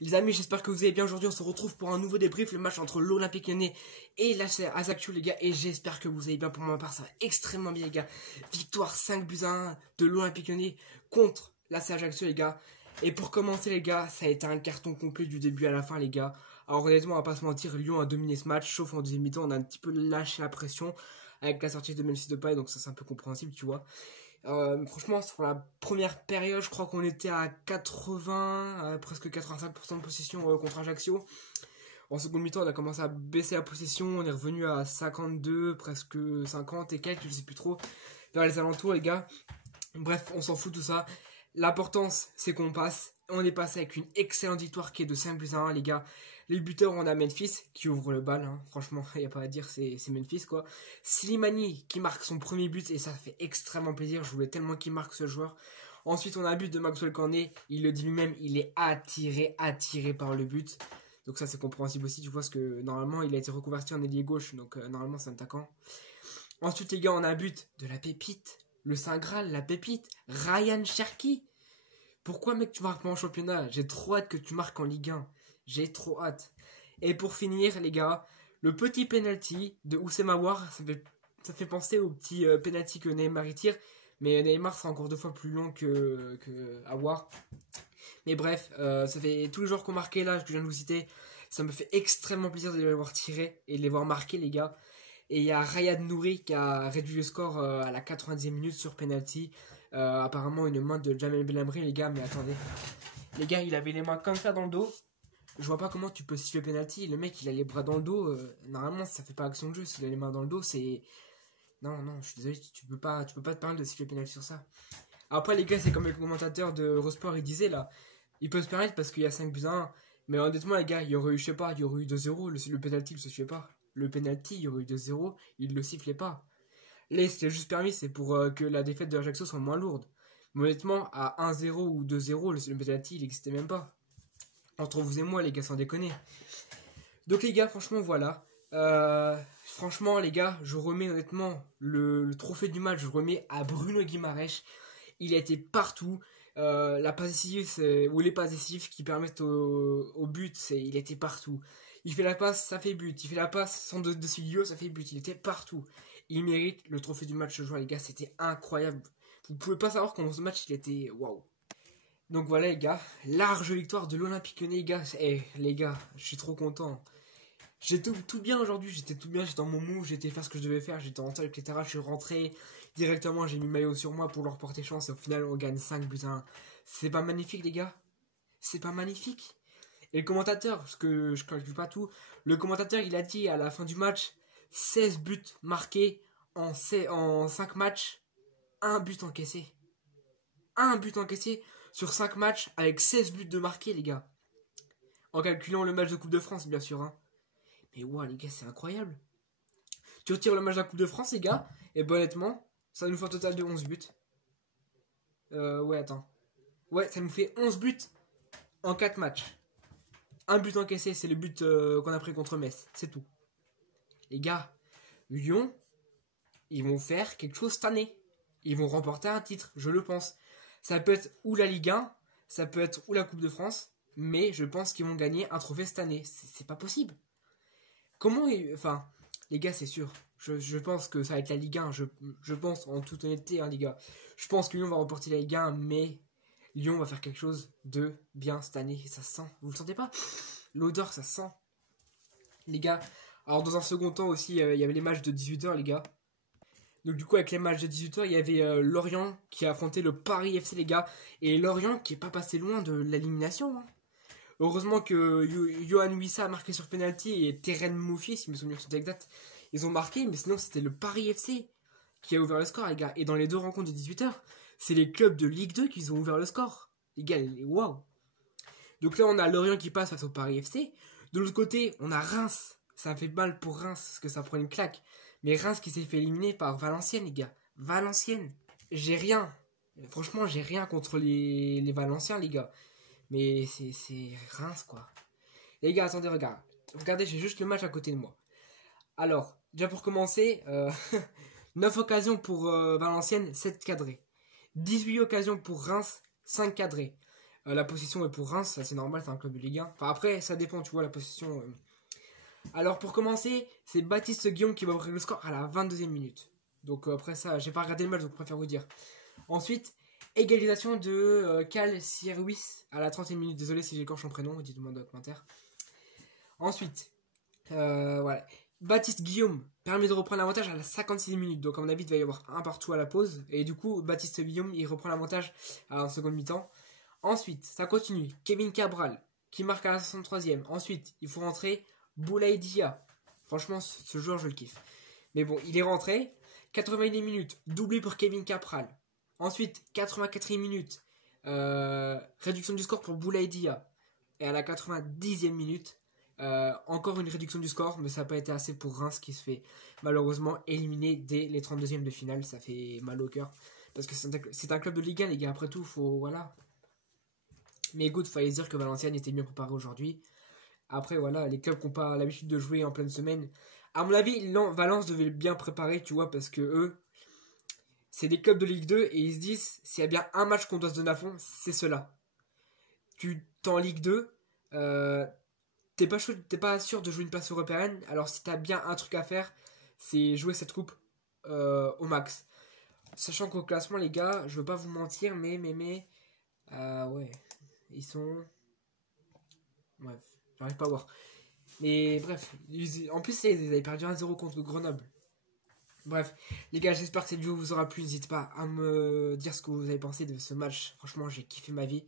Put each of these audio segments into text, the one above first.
Les amis, j'espère que vous allez bien. Aujourd'hui on se retrouve pour un nouveau débrief, le match entre l'Olympique Lyonnais et l'AS Ajaccio les gars. Et j'espère que vous allez bien. Pour ma part ça va extrêmement bien les gars. Victoire 5-1 de l'Olympique Lyonnais contre l'AS Ajaccio les gars. Et pour commencer les gars, ça a été un carton complet du début à la fin les gars. Alors honnêtement on va pas se mentir, Lyon a dominé ce match, sauf en deuxième mi-temps on a un petit peu lâché la pression avec la sortie de Memphis Depay, donc ça c'est un peu compréhensible tu vois. Franchement sur la première période je crois qu'on était à 80 presque 85% de possession contre Ajaccio. En seconde mi-temps on a commencé à baisser la possession, on est revenu à 52 presque 50 et quelques, je sais plus trop, vers les alentours les gars. Bref on s'en fout tout ça, l'importance c'est qu'on passe. On est passé avec une excellente victoire qui est de 5-1 les gars. Les buteurs, on a Memphis qui ouvre le bal, hein. Franchement, il n'y a pas à dire, c'est Memphis quoi. Slimani qui marque son premier but et ça fait extrêmement plaisir. Je voulais tellement qu'il marque ce joueur. Ensuite, on a un but de Maxwell Cornet. Il le dit lui-même, il est attiré par le but. Donc ça, c'est compréhensible aussi. Tu vois, parce que normalement, il a été reconverti en ailier gauche. Donc normalement, c'est un attaquant. Ensuite, les gars, on a un but de la pépite. Le Saint Graal, la pépite. Ryan Cherki. Pourquoi, mec, tu marques pas en championnat? J'ai trop hâte que tu marques en Ligue 1. J'ai trop hâte. Et pour finir, les gars, le petit penalty de Houssem Aouar, ça fait penser au petit penalty que Neymar y tire. Mais Neymar, c'est encore 2 fois plus long que Aouar. Mais bref, ça fait tous les joueurs qu'on marqué là, que je viens de vous citer. Ça me fait extrêmement plaisir de les voir tirer et de les voir marquer, les gars. Et il y a Riyad Nouri qui a réduit le score à la 90e minute sur penalty. Apparemment, une main de Jamel Belhamri, les gars. Mais attendez. Les gars, il avait les mains comme ça dans le dos. Je vois pas comment tu peux siffler penalty. Le mec, il a les bras dans le dos. Normalement, ça fait pas action de jeu. S'il a les mains dans le dos, c'est... Non, je suis désolé, tu peux pas te permettre de siffler penalty sur ça. Après, les gars, c'est comme le commentateur de Eurosport, il disait là. Il peut se permettre parce qu'il y a 5-1. Mais honnêtement, les gars, il y aurait eu, je sais pas, il y aurait eu 2-0. Le penalty, il se sifflait pas. Le penalty, il y aurait eu 2-0. Il le sifflait pas. Là, c'était juste permis, c'est pour que la défaite de Ajaccio soit moins lourde. Mais honnêtement, à 1-0 ou 2-0, le penalty, il n'existait même pas. Entre vous et moi, les gars, sans déconner. Donc, les gars, franchement, voilà. Franchement, les gars, je remets honnêtement le trophée du match, je remets à Bruno Guimaraes. Il a été partout. La passe décisive, ou les passes décisives qui permettent au but, il était partout. Il fait la passe, ça fait but. Il fait la passe sans de Silvio, ça fait but. Il était partout. Il mérite le trophée du match ce joueur, les gars. C'était incroyable. Vous pouvez pas savoir comment ce match, il était waouh. Donc voilà les gars, large victoire de l'Olympique Lyonnais les gars. Les gars, je suis trop content. J'étais tout bien aujourd'hui, j'étais dans mon move, j'étais faire ce que je devais faire, j'étais en salle, etc. Je suis rentré directement, j'ai mis le maillot sur moi pour leur porter chance et au final on gagne 5-1. C'est pas magnifique les gars? C'est pas magnifique? Et le commentateur, parce que je calcule pas tout, le commentateur il a dit à la fin du match, 16 buts marqués en 5 matchs, 1 but encaissé. 1 but encaissé sur 5 matchs avec 16 buts de marqués les gars. En calculant le match de Coupe de France bien sûr. Hein. Mais wow les gars c'est incroyable. Tu retires le match de la Coupe de France les gars. Et bon, honnêtement ça nous fait un total de 11 buts. Ouais attends. Ouais ça nous fait 11 buts en 4 matchs. 1 but encaissé c'est le but qu'on a pris contre Metz. C'est tout. Les gars, Lyon, ils vont faire quelque chose cette année. Ils vont remporter un titre, je le pense. Ça peut être ou la Ligue 1, ça peut être ou la Coupe de France, mais je pense qu'ils vont gagner un trophée cette année. C'est pas possible. Enfin, les gars, c'est sûr. Je pense que ça va être la Ligue 1. Je pense, en toute honnêteté, hein, les gars. Je pense que Lyon va remporter la Ligue 1, mais Lyon va faire quelque chose de bien cette année. Et ça se sent. Vous le sentez pas? L'odeur, ça se sent. Les gars. Alors, dans un second temps aussi, il y avait les matchs de 18h, les gars. Donc du coup avec les matchs de 18h il y avait Lorient qui a affronté le Paris FC les gars. Et Lorient qui est pas passé loin de l'élimination. Hein. Heureusement que Yohan Wissa a marqué sur penalty et Terren Moufi, si mes souvenirs sont exacts, ils ont marqué. Mais sinon c'était le Paris FC qui a ouvert le score les gars. Et dans les 2 rencontres de 18h, c'est les clubs de Ligue 2 qui ont ouvert le score. Les gars, waouh. Donc là on a Lorient qui passe face au Paris FC. De l'autre côté on a Reims. Ça fait mal pour Reims parce que ça prend une claque. Mais Reims qui s'est fait éliminer par Valenciennes, les gars. Valenciennes. J'ai rien. Franchement, j'ai rien contre les Valenciens, les gars. Mais c'est Reims, quoi. Les gars, attendez, regardez, j'ai juste le match à côté de moi. Alors, déjà pour commencer, 9 occasions pour Valenciennes, 7 cadrées. 18 occasions pour Reims, 5 cadrées. La possession est pour Reims, ça c'est normal, c'est un club de Ligue 1. Enfin après, ça dépend, tu vois, la possession. Alors pour commencer, c'est Baptiste Guillaume qui va ouvrir le score à la 22e minute. Donc après ça, j'ai pas regardé le match, donc je préfère vous dire. Ensuite, égalisation de Cal Sirwis à la 30e minute. Désolé si j'écorche son prénom, dites-moi dans les commentaires. Ensuite, voilà. Baptiste Guillaume permet de reprendre l'avantage à la 56e minute. Donc à mon avis, il va y avoir un partout à la pause. Et du coup, Baptiste Guillaume, il reprend l'avantage à la seconde mi-temps. Ensuite, ça continue. Kevin Cabral qui marque à la 63e. Ensuite, il faut rentrer Boulaye Dia. Franchement, ce joueur, je le kiffe. Mais bon, il est rentré. 81e minute, doublé pour Kevin Cabral. Ensuite, 84e minute, réduction du score pour Boulaye Dia. Et à la 90e minute, encore une réduction du score, mais ça n'a pas été assez pour Reims qui se fait malheureusement éliminer dès les 32e de finale. Ça fait mal au cœur. Parce que c'est un club de Ligue 1, les gars. Après tout, faut. Voilà. Mais écoute, il fallait dire que Valenciennes était mieux préparé aujourd'hui. Après, voilà, les clubs qui n'ont pas l'habitude de jouer en pleine semaine. À mon avis, Valence devait bien préparer, tu vois, parce que eux, c'est des clubs de Ligue 2 et ils se disent, s'il y a bien un match qu'on doit se donner à fond, c'est cela. Tu t'es en Ligue 2, t'es pas sûr de jouer une place européenne, alors si t'as bien un truc à faire, c'est jouer cette coupe au max. Sachant qu'au classement, les gars, je veux pas vous mentir, mais ouais, ils sont... Bref, j'arrive pas à voir. Mais bref, en plus, ils avaient perdu 1-0 contre Grenoble. Bref, les gars, j'espère que cette vidéo vous aura plu. N'hésitez pas à me dire ce que vous avez pensé de ce match. Franchement, j'ai kiffé ma vie.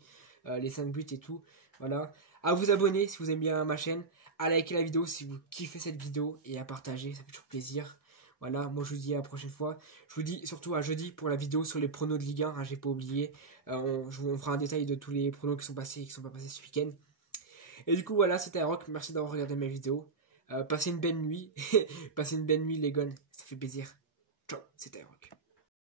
Les 5 buts et tout. Voilà. À vous abonner si vous aimez bien ma chaîne. À liker la vidéo si vous kiffez cette vidéo. Et à partager, ça fait toujours plaisir. Voilà, moi je vous dis à la prochaine fois. Je vous dis surtout à jeudi pour la vidéo sur les pronos de Ligue 1. Hein, j'ai pas oublié. On fera un détail de tous les pronos qui sont passés et qui sont pas passés ce week-end. Et du coup, voilà, c'était Rock. Merci d'avoir regardé ma vidéo. Passez une belle nuit. Passez une belle nuit, les gars. Ça fait plaisir. Ciao, c'était Rock.